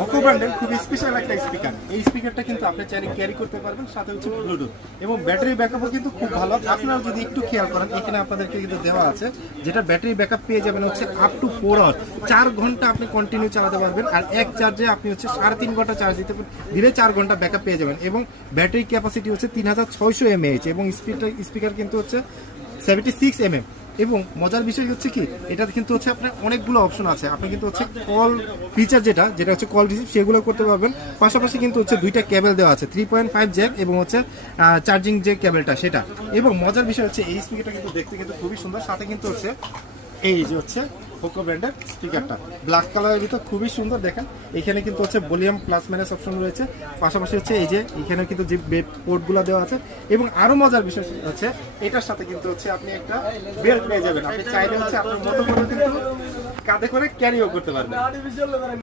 Hoco ব্র্যান্ডের খুব special একটা স্পিকার। এই স্পিকারটা কিন্তু আপনি চাইলে ক্যারি করতে পারবেন, সাথে হচ্ছে ব্লুটুথ এবং ব্যাটারি ব্যাকআপও কিন্তু খুব ভালো। আপনারা যদি একটু খেয়াল করেন, এখানে আপনাদেরকে কিন্তু দেওয়া আছে যেটা ব্যাটারি ব্যাকআপ পেয়ে যাবেন হচ্ছে আপ টু 4 আওয়ার, 4 ঘন্টা আপনি কন্টিনিউ চালাতে পারবেন। আর এক চার্জে আপনি হচ্ছে 3.5 ঘন্টা চার্জ দিলে 4 ঘন্টা ব্যাকআপ পেয়ে যাবেন। এবং ব্যাটারি ক্যাপাসিটি হচ্ছে 3600 mAh এবং স্পিকার কিন্তু হচ্ছে 76 mm। এবং মজার বিষয় হচ্ছে কি, এটাতে কিন্তু হচ্ছে আপনার অনেকগুলো অপশন আছে। আপনি কিন্তু হচ্ছে কল ফিচার যেটা হচ্ছে কল রিসিভ, সেগুলো করতে পারবেন। পাশাপাশি কিন্তু হচ্ছে দুইটা কেবল দেওয়া আছে, 3.5 জ্যাক এবং হচ্ছে চার্জিং যে কেবলটা সেটা। এবং মজার বিষয় হচ্ছে এই স্পিকারটা কিন্তু দেখতে কিন্তু খুবই সুন্দর। সাথে কিন্তু হচ্ছে এই যে হচ্ছে হোকো ব্র্যান্ডের স্পিকারটা ব্ল্যাক কালারের ভিতর খুবই সুন্দর। দেখেন এখানে কিন্তু হচ্ছে ভলিউম প্লাস মাইনাস অপশন রয়েছে। পাশাপাশি হচ্ছে এই যে এখানে কিন্তু যে পোর্টগুলো দেওয়া আছে। এবং আরো মজার বিষয় হচ্ছে এটার সাথে কিন্তু হচ্ছে আপনি একটা বেল্ট পেয়ে যাবেন। আপনি চাইলে হচ্ছে আপনার মতো করে কিন্তু কাঁধে করে ক্যারিও করতে পারবেন।